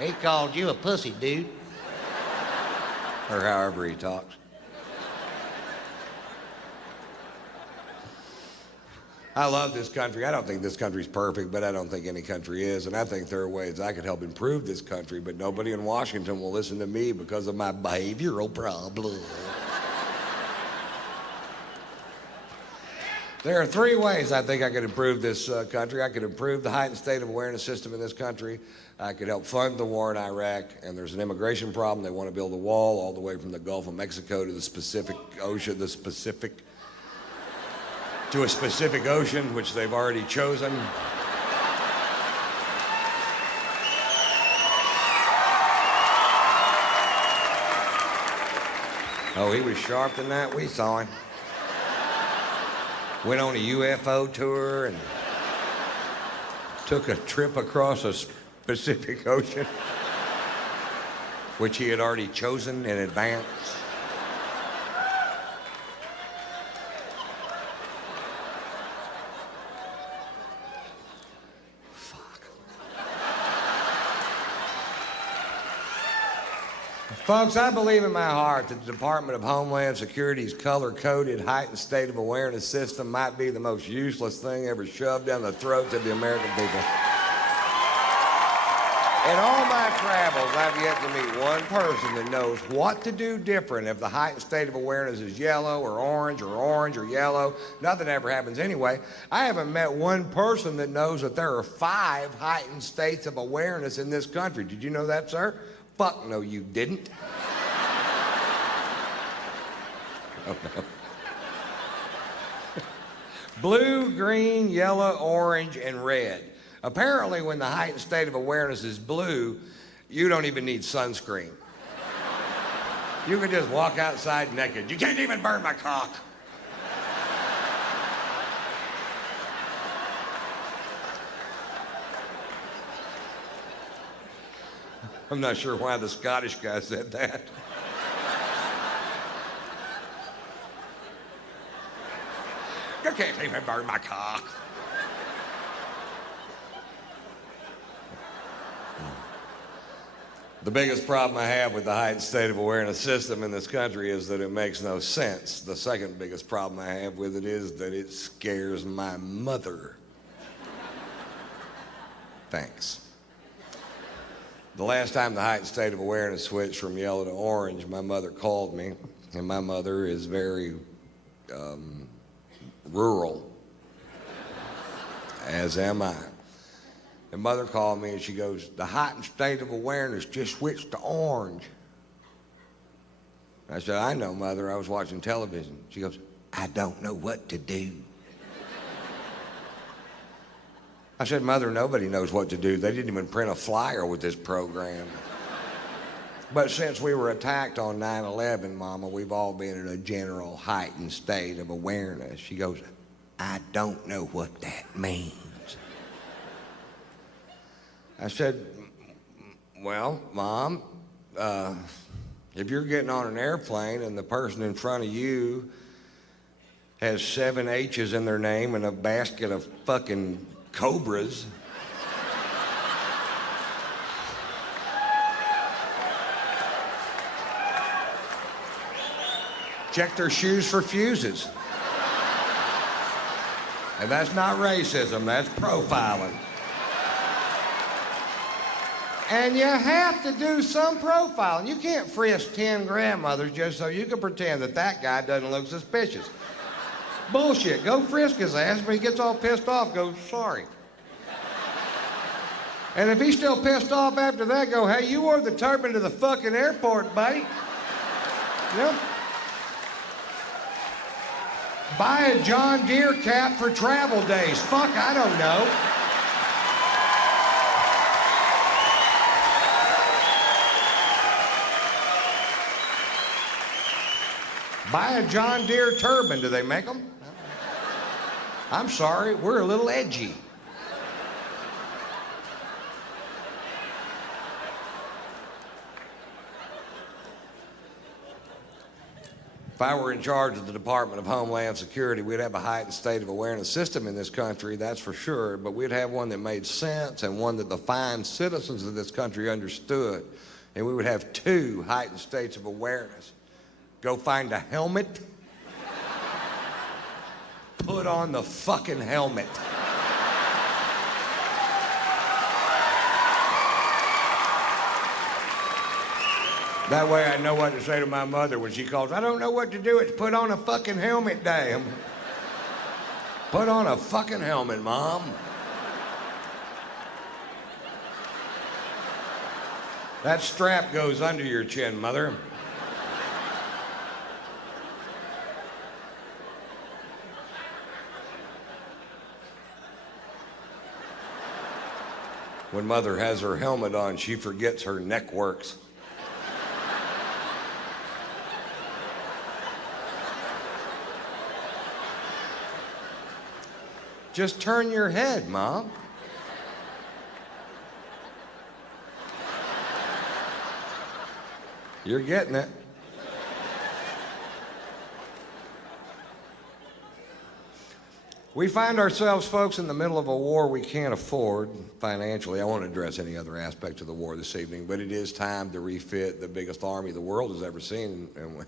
He called you a pussy, dude. Or however he talks. I love this country. I don't think this country's perfect, but I don't think any country is. And I think there are ways I could help improve this country, but nobody in Washington will listen to me because of my behavioral problem. There are three ways I think I could improve this country. I could improve the heightened state of awareness system in this country. I could help fund the war in Iraq. And there's an immigration problem. They want to build a wall all the way from the Gulf of Mexico to the Pacific Ocean, to a specific ocean, which they've already chosen. Oh, he was sharp than that. We saw him. Went on a UFO tour and took a trip across a Pacific Ocean, which he had already chosen in advance. Folks, I believe in my heart that the Department of Homeland Security's color-coded heightened state of awareness system might be the most useless thing ever shoved down the throats of the American people. In all my travels, I've yet to meet one person that knows what to do different if the heightened state of awareness is yellow or orange or yellow. Nothing ever happens anyway. I haven't met one person that knows that there are 5 heightened states of awareness in this country. Did you know that, sir? Fuck no, you didn't. Oh, no. Blue, green, yellow, orange, and red. Apparently, when the heightened state of awareness is blue, you don't even need sunscreen. You can just walk outside naked. You can't even burn my cock. I'm not sure why the Scottish guy said that. You can't even burn my cock. The biggest problem I have with the heightened state of awareness system in this country is that it makes no sense. The second biggest problem I have with it is that it scares my mother. Thanks. The last time the heightened state of awareness switched from yellow to orange, my mother called me, and my mother is very rural, as am I. And mother called me and she goes, the heightened state of awareness just switched to orange. I said, I know, Mother, I was watching television. She goes, I don't know what to do. I said, Mother, nobody knows what to do. They didn't even print a flyer with this program. But since we were attacked on 9/11, Mama, we've all been in a general heightened state of awareness. She goes, I don't know what that means. I said, well, Mom, if you're getting on an airplane and the person in front of you has 7 H's in their name and a basket of fucking cobras, check their shoes for fuses. And that's not racism, that's profiling. And you have to do some profiling. You can't frisk 10 grandmothers just so you can pretend that that guy doesn't look suspicious. Bullshit. Go frisk his ass. When he gets all pissed off, go, sorry. And if he's still pissed off after that, go, hey, you wore the turban to the fucking airport, buddy. Yep. Buy a John Deere cap for travel days. Fuck, I don't know. Buy a John Deere turban. Do they make them? I'm sorry, we're a little edgy. If I were in charge of the Department of Homeland Security, we'd have a heightened state of awareness system in this country, that's for sure, but we'd have one that made sense and one that the fine citizens of this country understood. And we would have 2 heightened states of awareness. Go find a helmet, put on the fucking helmet. That way I know what to say to my mother when she calls. I don't know what to do. It's put on a fucking helmet, damn. Put on a fucking helmet, Mom. That strap goes under your chin, Mother. When Mother has her helmet on, she forgets her neck works. Just turn your head, Mom. You're getting it. We find ourselves, folks, in the middle of a war we can't afford financially. I won't address any other aspect of the war this evening, but it is time to refit the biggest army the world has ever seen. And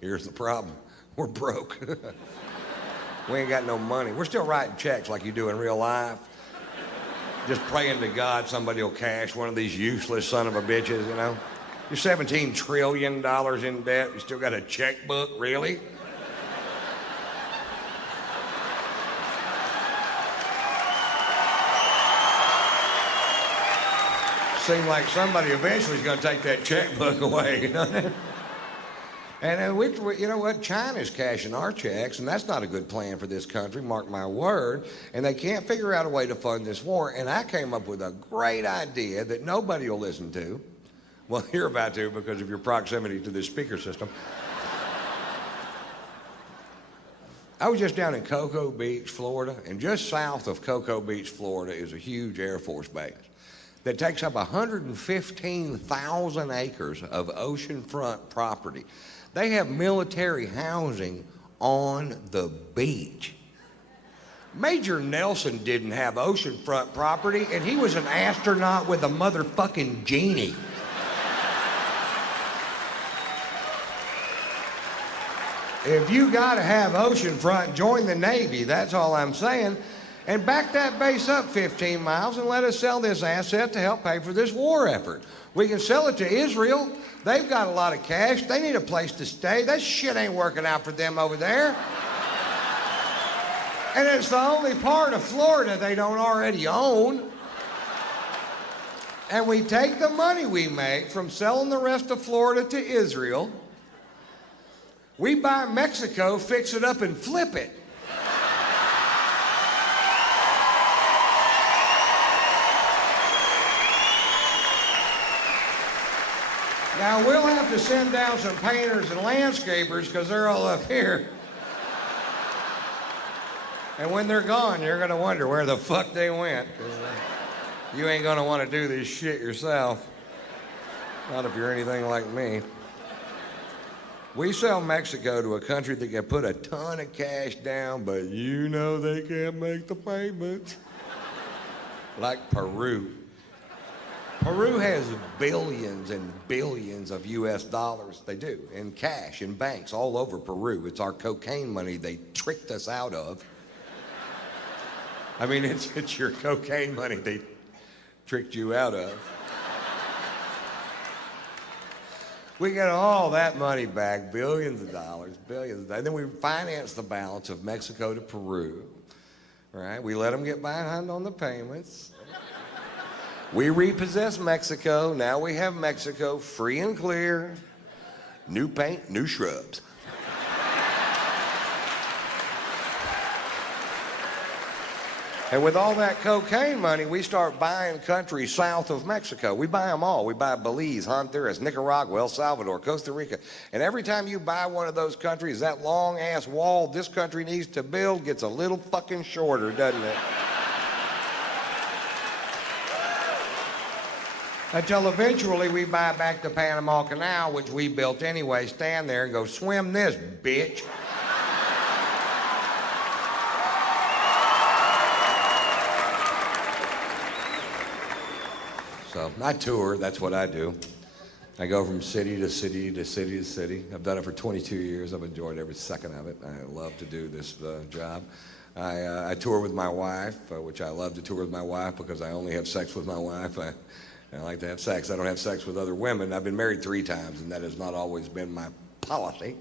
here's the problem. We're broke. We ain't got no money. We're still writing checks like you do in real life. Just praying to God somebody will cash one of these useless son of a bitches, you know? You're $17 trillion in debt. You still got a checkbook, really? Seems like somebody eventually is going to take that checkbook away, you know? And we, you know what, China's cashing our checks, and that's not a good plan for this country, mark my word. And they can't figure out a way to fund this war. And I came up with a great idea that nobody will listen to. Well, you're about to because of your proximity to this speaker system. I was just down in Cocoa Beach, Florida, and just south of Cocoa Beach, Florida is a huge Air Force base that takes up 115,000 acres of oceanfront property. They have military housing on the beach. Major Nelson didn't have oceanfront property, and he was an astronaut with a motherfucking genie. If you gotta have oceanfront, join the Navy, that's all I'm saying. And back that base up 15 miles and let us sell this asset to help pay for this war effort. We can sell it to Israel. They've got a lot of cash. They need a place to stay. That shit ain't working out for them over there. And it's the only part of Florida they don't already own. And we take the money we make from selling the rest of Florida to Israel. We buy Mexico, fix it up, and flip it. Now, we'll have to send down some painters and landscapers because they're all up here. And when they're gone, you're going to wonder where the fuck they went. You ain't going to want to do this shit yourself. Not if you're anything like me. We sell Mexico to a country that can put a ton of cash down, but you know they can't make the payments. Like Peru. Peru has billions and billions of US dollars, they do, in cash, in banks all over Peru. It's our cocaine money they tricked us out of. I mean, it's your cocaine money they tricked you out of. We get all that money back, billions of dollars, billions. And then we finance the balance of Mexico to Peru, right? We let them get behind on the payments. We repossess Mexico. Now we have Mexico free and clear. New paint, new shrubs. And with all that cocaine money, we start buying countries south of Mexico. We buy them all. We buy Belize, Honduras, Nicaragua, El Salvador, Costa Rica. And every time you buy one of those countries, that long-ass wall this country needs to build gets a little fucking shorter, doesn't it? Until eventually we buy back the Panama Canal, which we built anyway, stand there and go, swim this, bitch. So I tour, that's what I do. I go from city to city to city to city. I've done it for 22 years. I've enjoyed every second of it. I love to do this job. I tour with my wife, which I love to tour with my wife because I only have sex with my wife. I like to have sex. I don't have sex with other women. I've been married 3 times, and that has not always been my policy.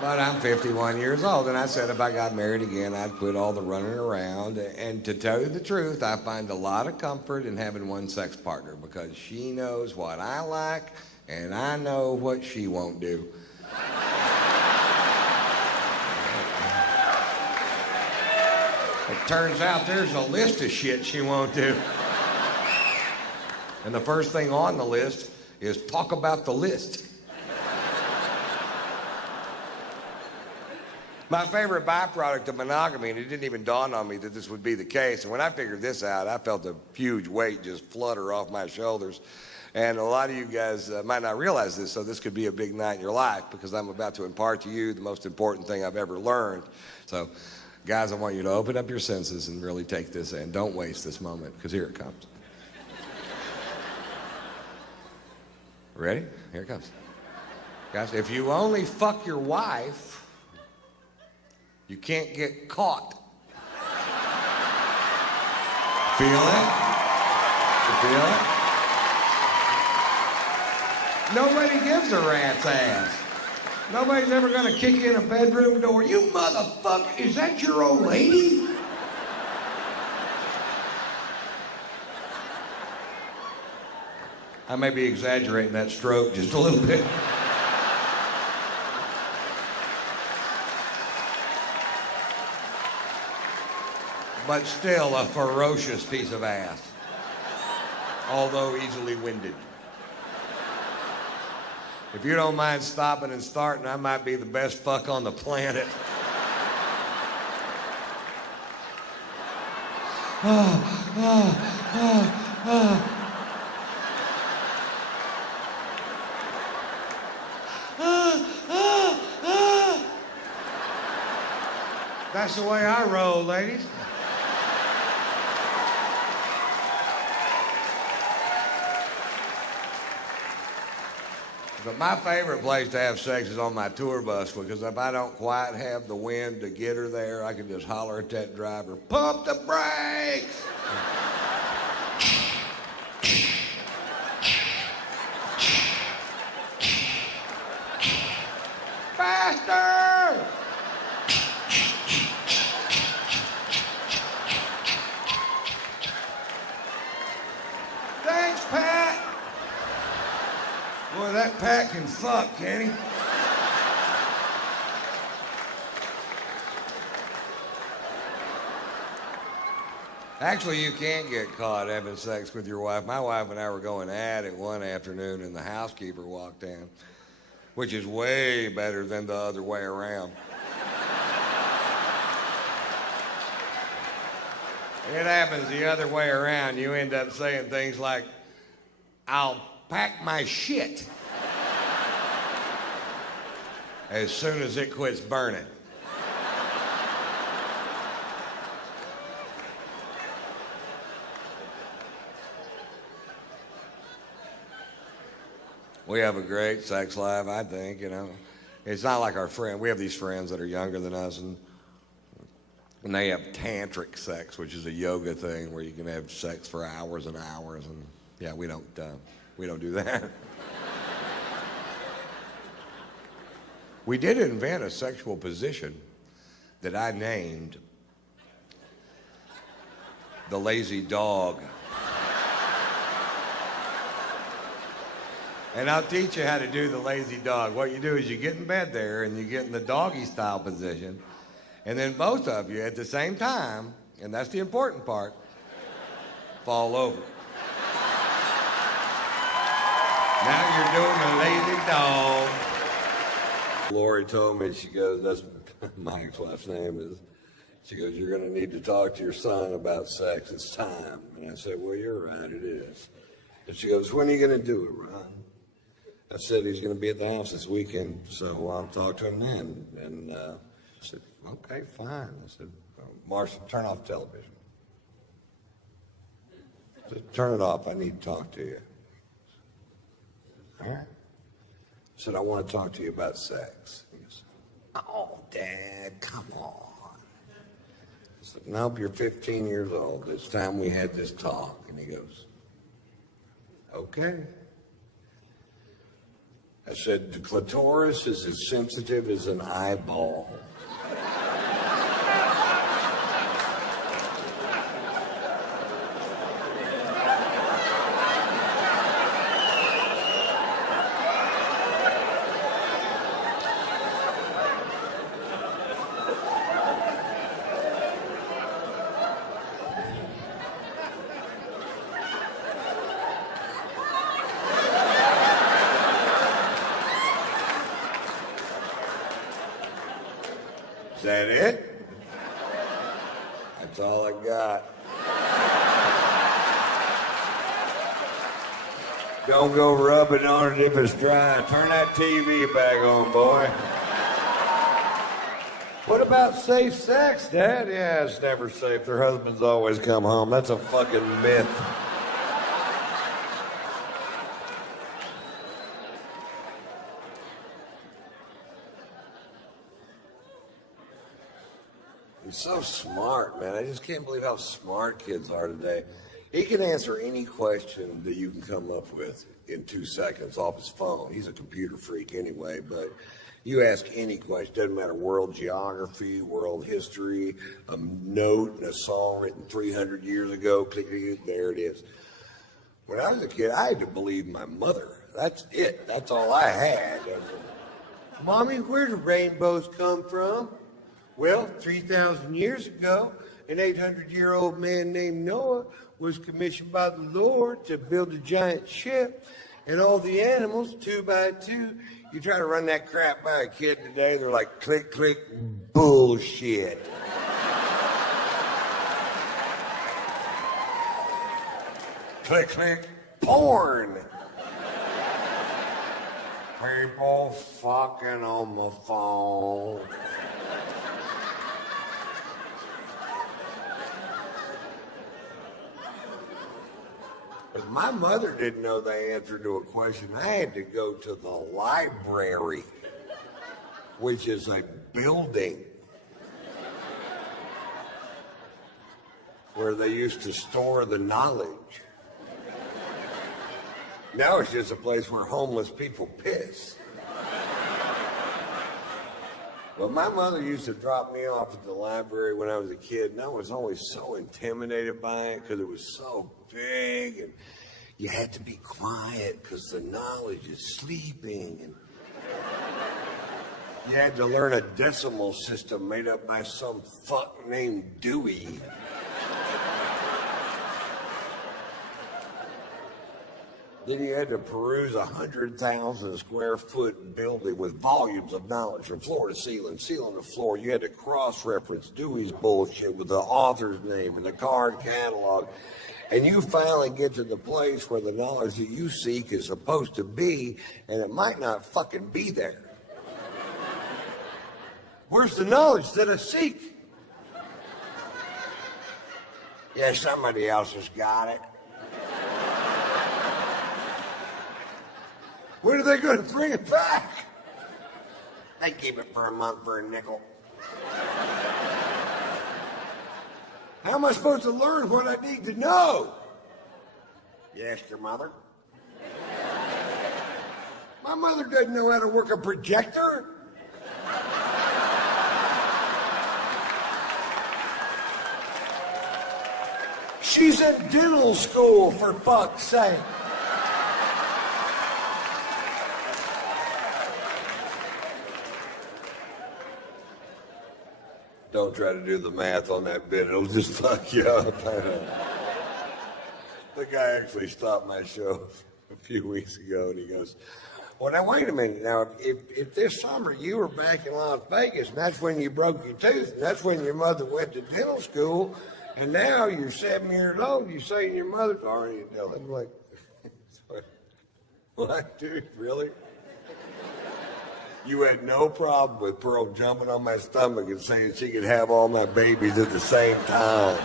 But I'm 51 years old, and I said if I got married again, I'd quit all the running around. And to tell you the truth, I find a lot of comfort in having one sex partner because she knows what I like, and I know what she won't do. It turns out there's a list of shit she won't do. And the first thing on the list is talk about the list. My favorite byproduct of monogamy, and it didn't even dawn on me that this would be the case, and when I figured this out, I felt a huge weight just flutter off my shoulders. And a lot of you guys might not realize this, so this could be a big night in your life because I'm about to impart to you the most important thing I've ever learned. So, guys, I want you to open up your senses and really take this in. Don't waste this moment, because here it comes. Ready? Here it comes. Guys, if you only fuck your wife, you can't get caught. Feel it? You feel it? Nobody gives a rat's ass. Nobody's ever gonna kick you in a bedroom door. You motherfucker, is that your old lady? I may be exaggerating that stroke just a little bit. But still a ferocious piece of ass, although easily winded. If you don't mind stopping and starting, I might be the best fuck on the planet. That's the way I roll, ladies. But my favorite place to have sex is on my tour bus because if I don't quite have the wind to get her there, I can just holler at that driver, pump the brakes! Faster! Thanks, Pat! Boy, that Pat can fuck, can he? Actually, you can't get caught having sex with your wife. My wife and I were going at it one afternoon, and the housekeeper walked in, which is way better than the other way around. It happens the other way around. You end up saying things like, I'll pack my shit as soon as it quits burning. We have a great sex life, I think, you know. It's not like our friend. We have these friends that are younger than us, and they have tantric sex, which is a yoga thing where you can have sex for hours and hours, and yeah, we don't do that. We did invent a sexual position that I named the lazy dog. And I'll teach you how to do the lazy dog. What you do is you get in bed there and you get in the doggy style position, and then both of you at the same time, and that's the important part, fall over. Now you're doing the lazy dog. Lori told me, she goes, that's my ex-wife's name She goes, you're going to need to talk to your son about sex. It's time. And I said, well, you're right, it is. And she goes, when are you going to do it, Ron? I said, he's going to be at the house this weekend, so I'll talk to him then. And I said, okay, fine. I said, Marcia, turn off television. I said, turn it off. I need to talk to you. All right. I said, I want to talk to you about sex. He goes, oh, Dad, come on. I said, nope, you're 15 years old. It's time we had this talk. And he goes, okay. I said, the clitoris is as sensitive as an eyeball. Is that it? That's all I got. Don't go rubbing on it if it's dry. Turn that TV back on, boy. What about safe sex, Dad? Yeah, it's never safe. Their husbands always come home. That's a fucking myth. He's so smart, man. I just can't believe how smart kids are today. He can answer any question that you can come up with in 2 seconds off his phone. He's a computer freak anyway, but you ask any question, doesn't matter, world geography, world history, a note in a song written 300 years ago, click, there it is. When I was a kid, I had to believe my mother. That's it. That's all I had. Mommy, where do rainbows come from? Well, 3,000 years ago, an 800-year-old man named Noah was commissioned by the Lord to build a giant ship, and all the animals, 2 by 2. You try to run that crap by a kid today, they're like, click, click, bullshit. Click, click, porn. People fucking on my phone. If my mother didn't know the answer to a question, I had to go to the library, which is a building where they used to store the knowledge. Now it's just a place where homeless people piss. Well, my mother used to drop me off at the library when I was a kid, and I was always so intimidated by it because it was so big, and you had to be quiet because the knowledge is sleeping, and you had to learn a decimal system made up by some fuck named Dewey. Then you had to peruse a 100,000 square foot building with volumes of knowledge from floor to ceiling, ceiling to floor. You had to cross-reference Dewey's bullshit with the author's name and the card catalog. And you finally get to the place where the knowledge that you seek is supposed to be, and it might not fucking be there. Where's the knowledge that I seek? Yeah, somebody else has got it. When are they going to bring it back? They keep it for a month for a nickel. How am I supposed to learn what I need to know? You ask your mother? My mother doesn't know how to work a projector. She's in dental school, for fuck's sake. Don't try to do the math on that bit. It'll just fuck you up. The guy actually stopped my show a few weeks ago, and he goes, Well, now wait a minute. Now, if this summer you were back in Las Vegas, and that's when you broke your tooth, and that's when your mother went to dental school, and now you're 7 years old, you say your mother's already in dental. I'm like, what, dude? Really? You had no problem with Pearl jumping on my stomach and saying she could have all my babies at the same time.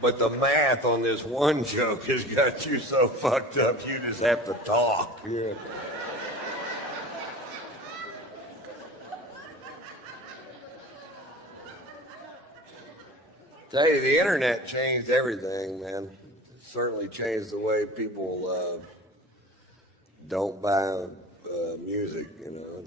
But the math on this one joke has got you so fucked up, you just have to talk. Yeah. Tell you, the internet changed everything, man. It certainly changed the way people don't buy music, you know.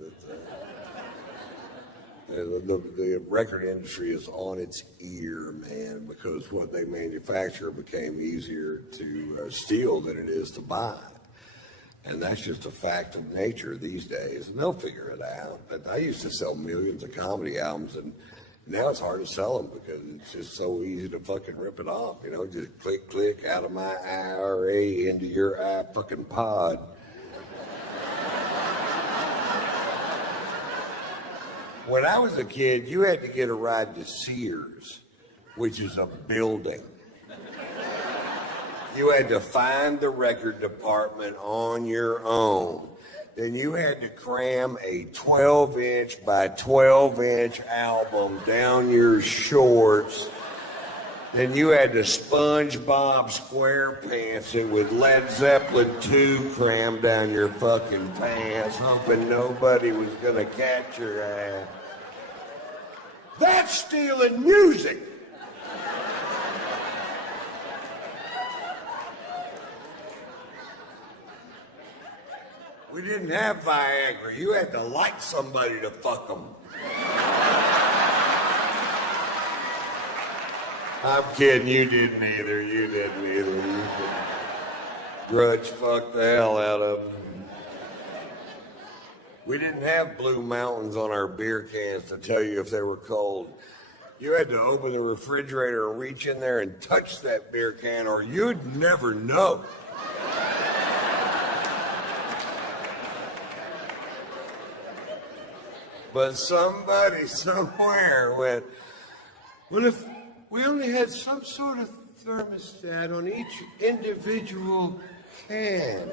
The record industry is on its ear, man, because what they manufacture became easier to steal than it is to buy. And that's just a fact of nature these days, and they'll figure it out. But I used to sell millions of comedy albums, and now it's hard to sell them because it's just so easy to fucking rip it off, you know, just click, click, out of my IRA into your fucking pod. When I was a kid, you had to get a ride to Sears, which is a building. You had to find the record department on your own. Then you had to cram a 12-inch by 12-inch album down your shorts. Then you had to SpongeBob SquarePants it with Led Zeppelin 2 crammed down your fucking pants, hoping nobody was gonna catch your ass. That's stealing music! We didn't have Viagra. You had to like somebody to fuck them. I'm kidding, you didn't either. You didn't either. You grudge fuck the hell out of them. We didn't have Blue Mountains on our beer cans to tell you if they were cold. You had to open the refrigerator and reach in there and touch that beer can, or you'd never know. But somebody somewhere went, well, if we only had some sort of thermostat on each individual can,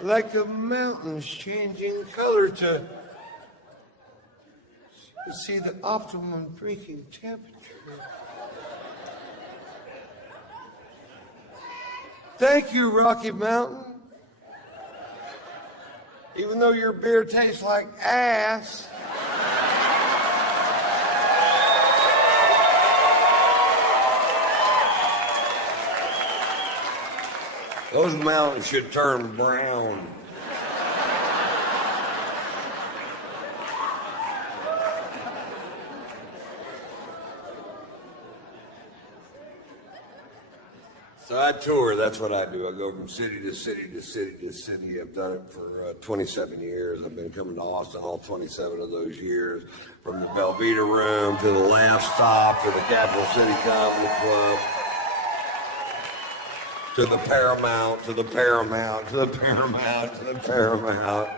like the mountains changing color to see the optimum drinking temperature. Thank you, Rocky Mountain. Even though your beer tastes like ass. Those mountains should turn brown. So I tour, that's what I do. I go from city to city to city to city. I've done it for 27 years. I've been coming to Austin all 27 of those years. From the Velveeta Room to the last stop to the Capital City Comedy Club. To the Paramount, to the Paramount, to the Paramount, to the Paramount.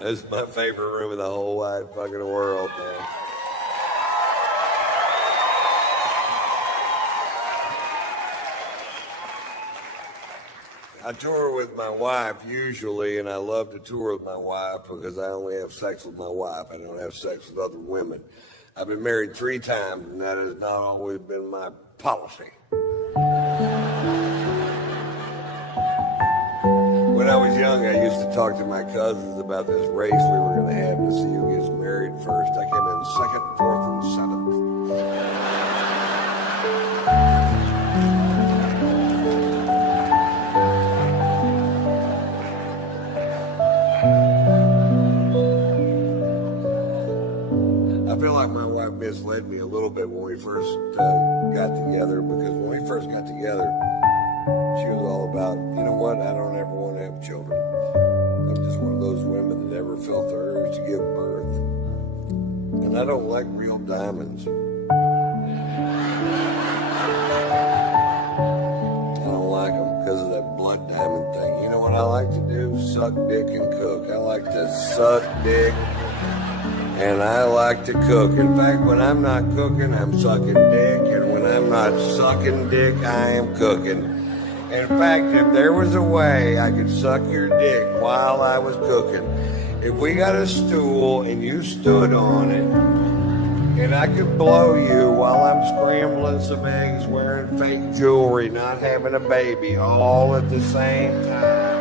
That's my favorite room in the whole wide fucking world, man. I tour with my wife usually, and I love to tour with my wife because I only have sex with my wife. I don't have sex with other women. I've been married 3 times, and that has not always been my policy. When I was young, I used to talk to my cousins about this race we were going to have to see who gets married first. I came in 2nd, 4th, and 7th. I feel like my wife misled me a little bit when we first got together, because when we first got together, she was all about, you know what, I don't ever want to have children. I'm just one of those women that never felt the urge to give birth. And I don't like real diamonds. I don't like them because of that blood diamond thing. like to do? Suck dick and cook. I like to suck dick and I like to cook. In fact, when I'm not cooking, I'm sucking dick, and when I'm not sucking dick, I am cooking. In fact, if there was a way I could suck your dick while I was cooking, if we got a stool and you stood on it, and I could blow you while I'm scrambling some eggs, wearing fake jewelry, not having a baby, all at the same time.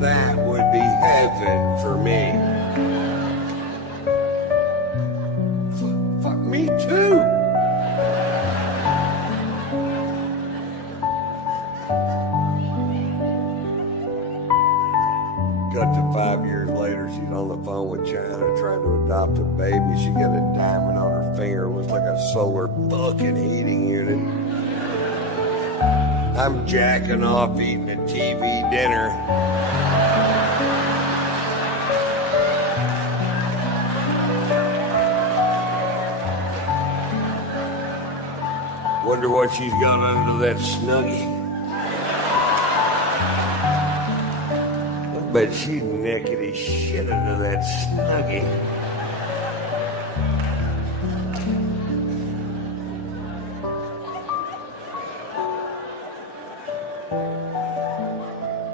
That would be heaven for me. Fuck me too. Cut to 5 years later, she's on the phone with China trying to adopt a baby. She got a diamond on her finger. It looks like a solar fucking heating unit. I'm jacking off eating a TV dinner. Wonder what she's got under that snuggie. But she's naked as shit under that snuggie.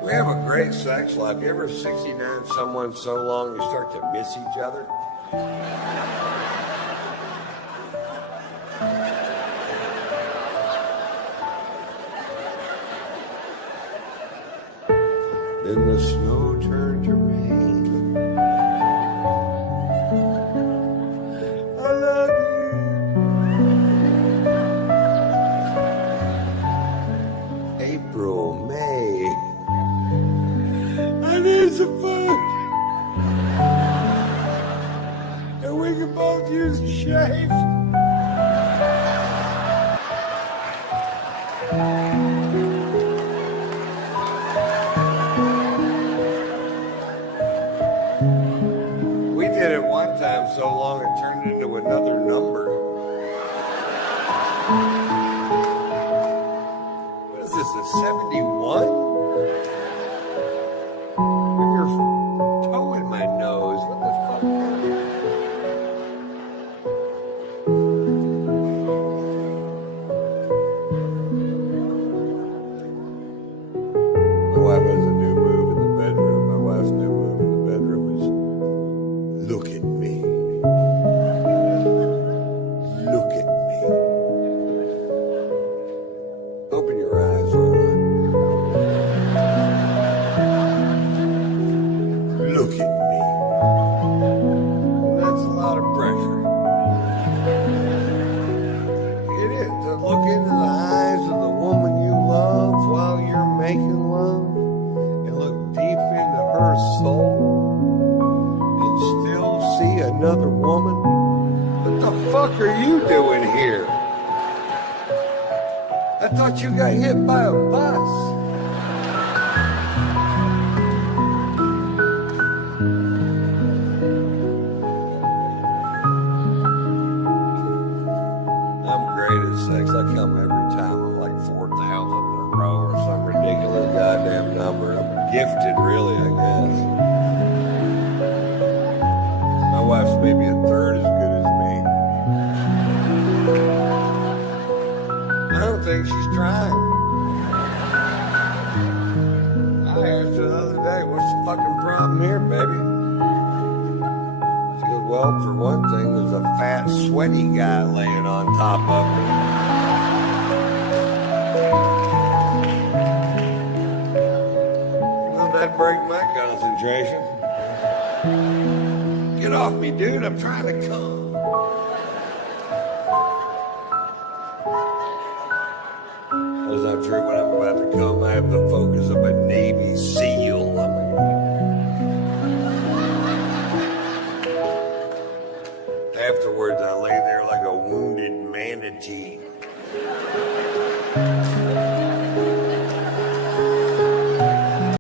We have a great sex life. You ever 69 someone so long you start to miss each other? Then the snow turned to rain. I love you. April, May. I need some food. And we can both use a shave. So long it turned into another number. What is this, a 71? You're toe in my nose. What the fuck? My wife has a new move in the bedroom. My wife's new move in the bedroom is look at me. Look at me. Open your eyes, Ron. Look at me. That's a lot of pressure. It is to look into the eyes of the woman you love while you're making love and look deep into her soul and still see another woman. What the fuck are you doing here? I thought you got hit by a bus. I'm great at sex. I come every time. I'm like 4,000 in a row or some ridiculous goddamn number. I'm gifted, really, I guess. My wife's maybe a third as good as me. I don't think she's trying. I asked her the other day, what's the fucking problem here, baby? She goes, well, for one thing, there's a fat, sweaty guy laying on top of her. Well, that'd break my concentration. Get off me, dude. I'm trying to come. That's not true. When I'm about to come, I have the focus of a Navy SEAL. Afterwards, I lay there like a wounded manatee.